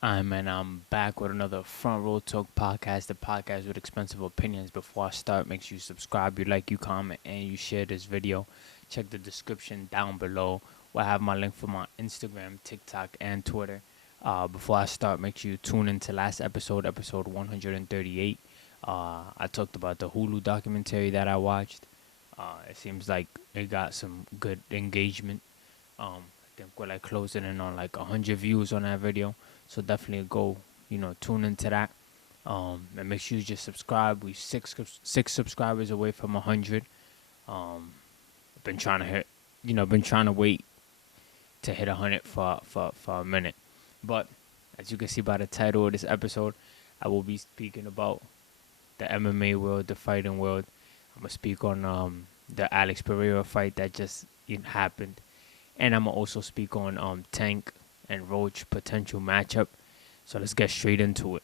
I'm back with another Front Row Talk podcast, the podcast with expensive opinions. Before I start, make sure you subscribe, you like, you comment, and you share this video. Check the description down below where I have my link for my Instagram, TikTok, and Twitter. Before I start, make sure you tune into last episode, episode 138. I talked about the Hulu documentary that I watched. It seems like it got some good engagement. I think we're like closing in on like 100 views on that video. So definitely go, tune into that. And make sure you just subscribe. We six subscribers away from 100. I've been trying to been trying to wait to hit 100 for a minute. But as you can see by the title of this episode, I will be speaking about the MMA world, the fighting world. I'm gonna speak on the Alex Pereira fight that just happened, and I'm gonna also speak on Tank and Roach potential matchup. So let's get straight into it.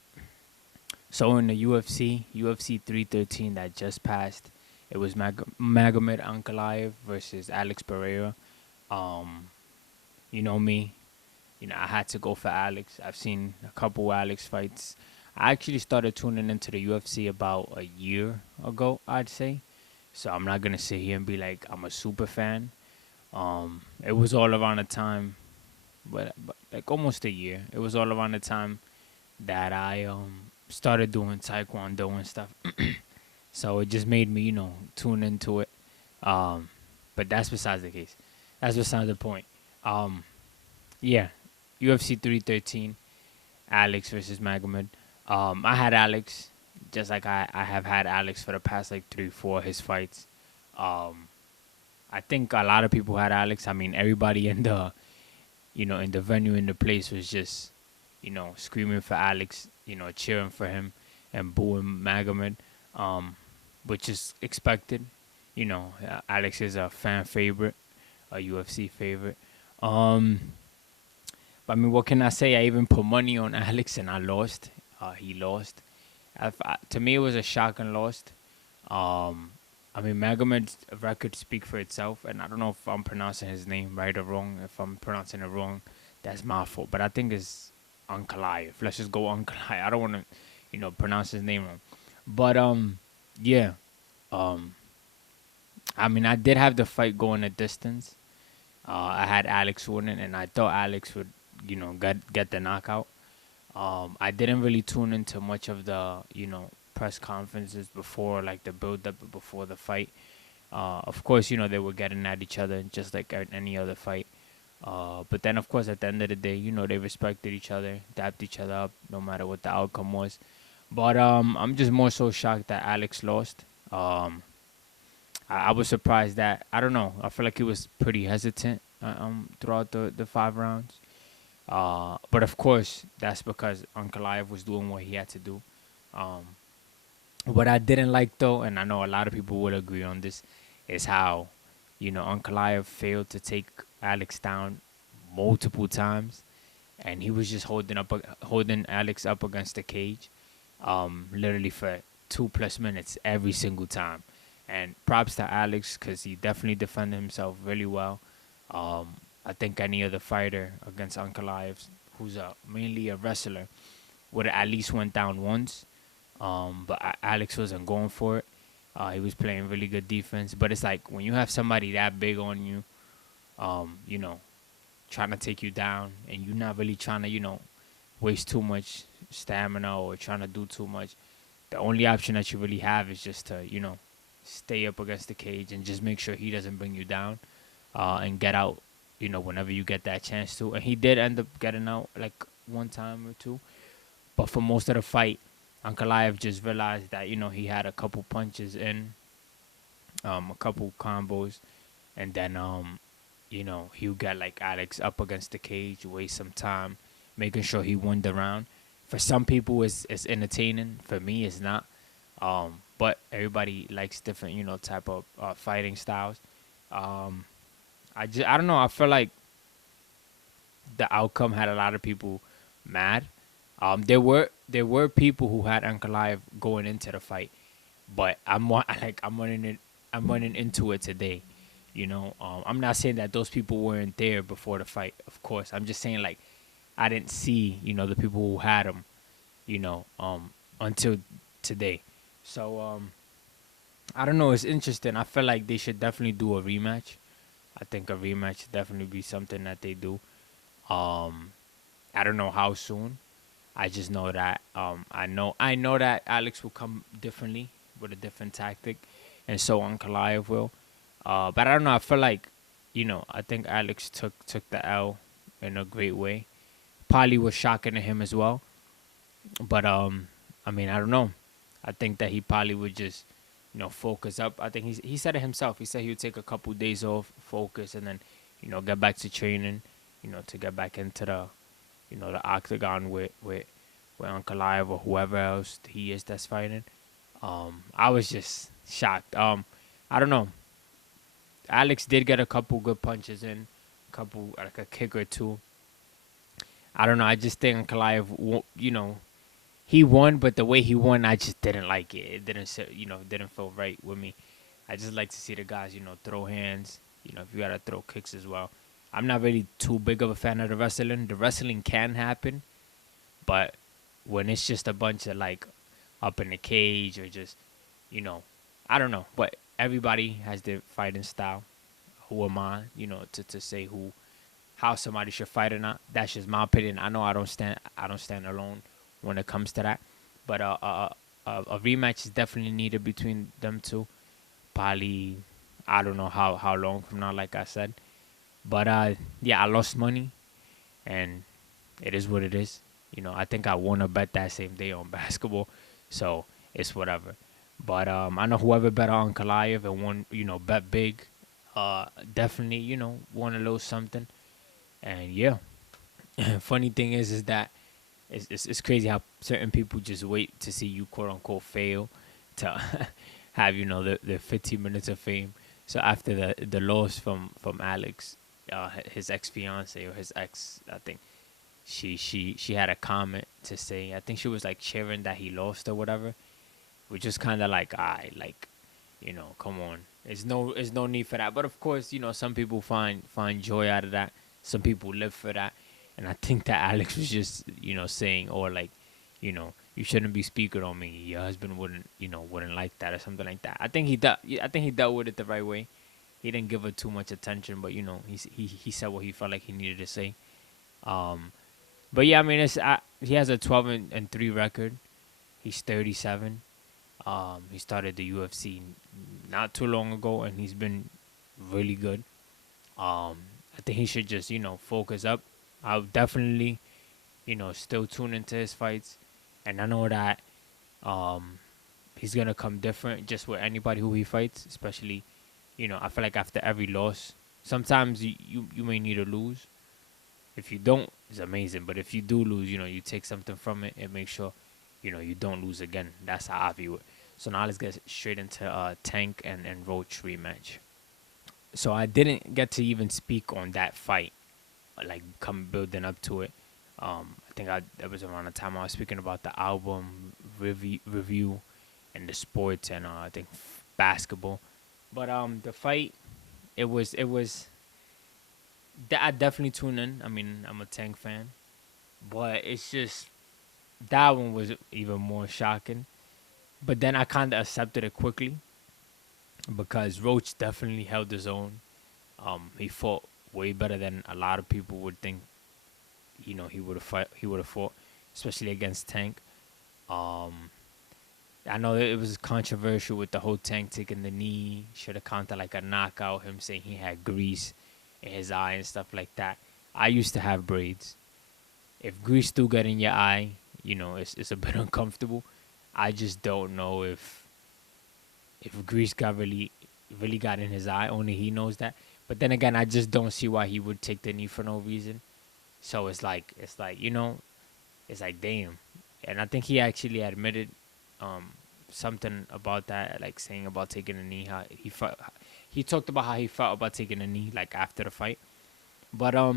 So in the UFC 313 that just passed, it was Magomed Ankalaev versus Alex Pereira. Um, you know me, I had to go for Alex. I've seen a couple Alex fights. I actually started tuning into the UFC about a year ago, I'd say. So I'm not gonna sit here and be like I'm a super fan. It was all around the time, but like almost a year. It was all around the time that I started doing taekwondo and stuff. So it just made me, tune into it. Um, but that's besides the case. That's besides the point. Um, yeah, UFC 313, Alex versus Magomed. I had Alex, just like I have had Alex for the past like 3, 4 his fights. Um, I think a lot of people had Alex. I mean, everybody in the in the venue, in the place was just, screaming for Alex, cheering for him and booing Magomed, um, which is expected. Alex is a fan favorite, a UFC favorite. Um, I mean, what can I say? I even put money on Alex and I lost. He lost. To me, it was a shocking loss. Um, I mean, Magomed's record speak for itself, and I don't know if I'm pronouncing his name right or wrong. If I'm pronouncing it wrong, that's my fault. But I think it's Ankalaev. Let's just go Ankalaev. I don't want to, pronounce his name wrong. But yeah. Um, I mean, I did have the fight going a distance. I had Alex winning, and I thought Alex would, get the knockout. I didn't really tune into much of the, press conferences before, like the build up before the fight. Of course, they were getting at each other just like at any other fight. But then, of course, at the end of the day, they respected each other, dapped each other up, no matter what the outcome was. But I'm just more so shocked that Alex lost. I was surprised that I don't know. I feel like he was pretty hesitant throughout the 5 rounds. But of course, that's because Ankalaev was doing what he had to do. Um, what I didn't like though, and I know a lot of people would agree on this, is how, Ankalaev failed to take Alex down multiple times, and he was just holding Alex up against the cage, literally for 2+ minutes every single time. And props to Alex because he definitely defended himself really well. I think any other fighter against Ankalaev, who's mainly a wrestler, would have at least went down once. But Alex wasn't going for it. He was playing really good defense. But it's like when you have somebody that big on you, you know, trying to take you down, and you're not really trying to, waste too much stamina or trying to do too much. The only option that you really have is just to, stay up against the cage and just make sure he doesn't bring you down, and get out, whenever you get that chance to. And he did end up getting out like one time or two. But for most of the fight, Ankalaev just realized that, he had a couple punches in, a couple combos, and then, he would get like Alex up against the cage, waste some time, making sure he won the round. For some people, it's entertaining. For me, it's not. But everybody likes different, type of fighting styles. Um, I don't know. I feel like the outcome had a lot of people mad. There were people who had Ankalaev going into the fight, but I'm running into it today. I'm not saying that those people weren't there before the fight. Of course, I'm just saying like I didn't see, the people who had him, until today. So I don't know. It's interesting. I feel like they should definitely do a rematch. I think a rematch should definitely be something that they do. Um, I don't know how soon. I just know that I know that Alex will come differently with a different tactic, and so on Kalayev will. But I don't know. I feel like, I think Alex took the L in a great way. Probably was shocking to him as well. But I mean, I don't know. I think that he probably would just, focus up. I think he said it himself. He said he would take a couple days off, focus, and then, get back to training. To get back into the octagon with Uncle Live or whoever else he is that's fighting. I was just shocked. I don't know. Alex did get a couple good punches in, couple like a kick or two. I don't know. I just think Kalayev, he won, but the way he won, I just didn't like it. It didn't feel right with me. I just like to see the guys, throw hands. If you gotta throw kicks as well. I'm not really too big of a fan of the wrestling. The wrestling can happen, but when it's just a bunch of like up in the cage or just, you know, I don't know. But everybody has their fighting style. Who am I, to say how somebody should fight or not? That's just my opinion. I know I don't stand alone when it comes to that. But a rematch is definitely needed between them two. Probably I don't know how long from now, like I said. But yeah, I lost money, and it is what it is. I think I won a bet that same day on basketball, so it's whatever. But I know whoever bet on Kalayev and won, bet big, definitely, won a little something. And yeah, funny thing is that it's crazy how certain people just wait to see you quote unquote fail to have the 15 minutes of fame. So after the loss from Alex, his ex fiance or his ex, I think she had a comment to say. I think she was like cheering that he lost or whatever, which is kind of like I like, come on. There's no need for that. But of course, some people find joy out of that. Some people live for that. And I think that Alex was just, saying, or like, you shouldn't be speaking on me. Your husband wouldn't like that or something like that. I think he dealt with it the right way. He didn't give her too much attention, but he said what he felt like he needed to say. Um, but yeah, I mean, he has a 12-3 record. He's 37. He started the UFC not too long ago, and he's been really good. I think he should just focus up. I'll definitely still tune into his fights, and I know that he's gonna come different just with anybody who he fights, especially I feel like after every loss, sometimes you may need to lose. If you don't, it's amazing. But if you do lose, you take something from it and make sure, you don't lose again. That's how I view it. So now let's get straight into Tank and Roach rematch. So I didn't get to even speak on that fight, like come building up to it. I think that was around the time I was speaking about the album review and the sports and I think basketball. But the fight, it was I definitely tune in. I mean, I'm a Tank fan, but it's just that one was even more shocking. But then I kind of accepted it quickly because Roach definitely held his own. He fought way better than a lot of people would think. He would have fought, especially against Tank. Um, I know it was controversial with the whole Tank taking the knee. Should have counted like a knockout. Him saying he had grease in his eye and stuff like that. I used to have braids. If grease do get in your eye, it's a bit uncomfortable. I just don't know if grease got really got in his eye. Only he knows that. But then again, I just don't see why he would take the knee for no reason. So it's like damn. And I think he actually admitted um, something about that, like saying about taking a knee. How he felt. He talked about how he felt about taking a knee, like after the fight. But at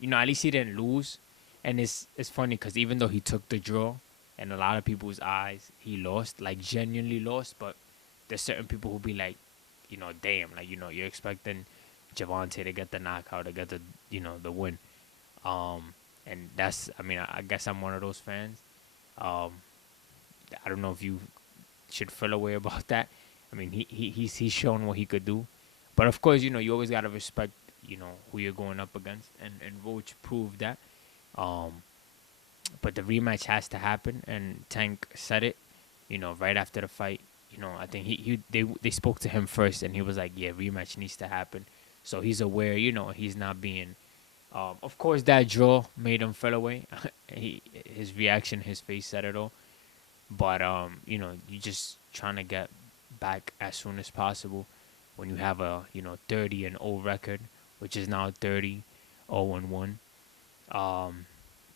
least he didn't lose. And it's funny because even though he took the draw, in a lot of people's eyes, he lost, like genuinely lost. But there's certain people who be like, damn, like you're expecting Javante to get the knockout, to get the win. Um, and that's, I mean, I guess I'm one of those fans. Um, I don't know if you should feel a way about that. I mean, he's shown what he could do, but of course, you always gotta respect, who you're going up against, and Roach proved that. Um, but the rematch has to happen, and Tank said it, right after the fight. I think they spoke to him first, and he was like, "Yeah, rematch needs to happen." So he's aware, he's not being. Of course, that draw made him fell away. His reaction, his face said it all. But you just trying to get back as soon as possible when you have a 30-0 record, which is now 30-0-1. Um,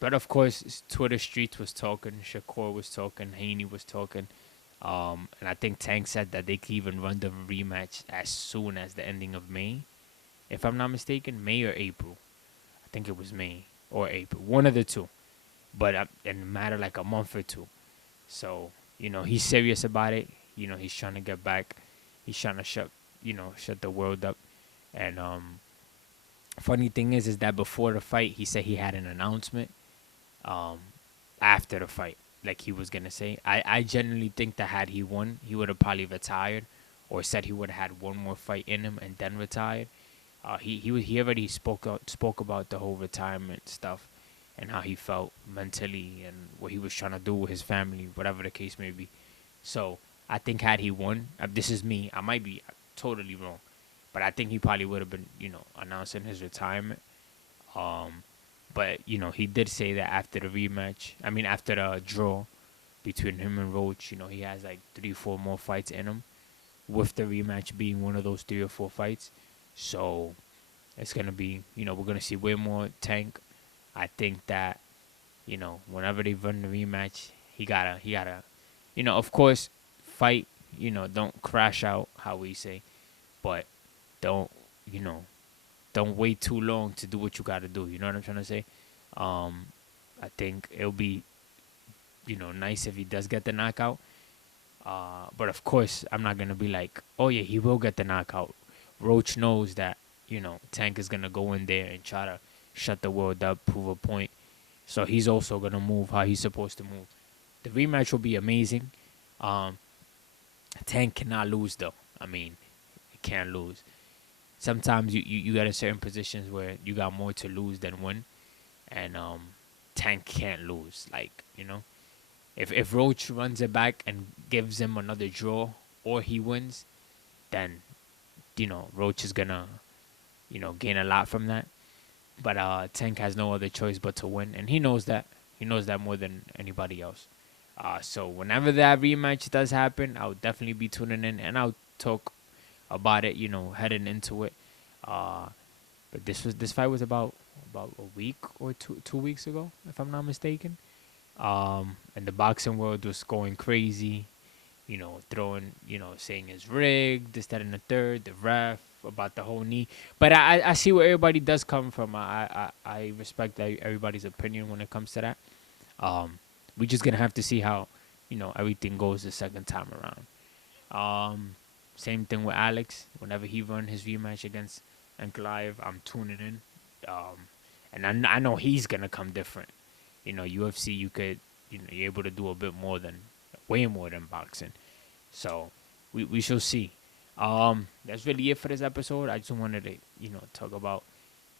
but of course, Twitter streets was talking, Shakur was talking, Haney was talking, and I think Tank said that they could even run the rematch as soon as the ending of May, if I'm not mistaken, May or April. I think it was May or April, one of the two. But in a matter like a month or two. So he's serious about it. He's trying to get back. He's trying to shut the world up. And funny thing is that before the fight, he said he had an announcement. Um, After the fight, like he was gonna say, I genuinely think that had he won, he would have probably retired, or said he would have had one more fight in him and then retired. He already spoke about the whole retirement stuff, and how he felt mentally and what he was trying to do with his family, whatever the case may be. So I think had he won, this is me. I might be totally wrong, but I think he probably would have been announcing his retirement. Um, but he did say that after the rematch, I mean after the draw between him and Roach, he has like 3, 4 more fights in him, with the rematch being one of those 3 or 4 fights. So it's gonna be, we're gonna see way more Tank. I think that whenever they run the rematch, he gotta, of course, fight. Don't crash out, how we say, but don't you know don't wait too long to do what you gotta do. You know what I'm trying to say? Um, I think it'll be nice if he does get the knockout. But of course, I'm not gonna be like, oh yeah, he will get the knockout. Roach knows that Tank is gonna go in there and try to shut the world up, prove a point. So he's also gonna move how he's supposed to move. The rematch will be amazing. Um, Tank cannot lose though. I mean, he can't lose. Sometimes you get in certain positions where you got more to lose than win, and Tank can't lose. Like if Roach runs it back and gives him another draw, or he wins, then Roach is gonna gain a lot from that. But Tank has no other choice but to win, and he knows that. He knows that more than anybody else. So whenever that rematch does happen, I'll definitely be tuning in, and I'll talk about it. Heading into it. Uh, but this fight was about a week or 2 weeks ago, if I'm not mistaken. And the boxing world was going crazy. Throwing, saying it's rigged, this, that, and the third, the ref, about the whole knee. But I see where everybody does come from. I respect everybody's opinion when it comes to that. We're just gonna have to see how, everything goes the second time around. Same thing with Alex. Whenever he run his rematch against Ankalaev, I'm tuning in. And I know he's gonna come different. UFC, you could, you're able to do a bit more than, way more than boxing. So we shall see. That's really it for this episode. I just wanted to, talk about,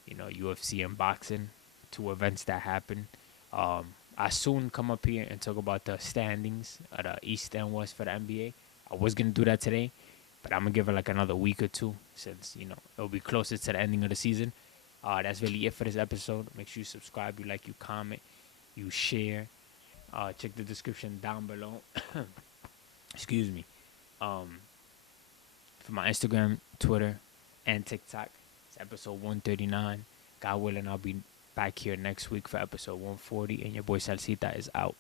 UFC and boxing, two events that happened. I soon come up here and talk about the standings of the East and West for the NBA. I was gonna do that today, but I'm gonna give it like another week or two, since it'll be closer to the ending of the season. That's really it for this episode. Make sure you subscribe, you like, you comment, you share. Check the description down below. Excuse me. Um, for my Instagram, Twitter, and TikTok. It's episode 139. God willing, I'll be back here next week for episode 140. And your boy Salcita is out.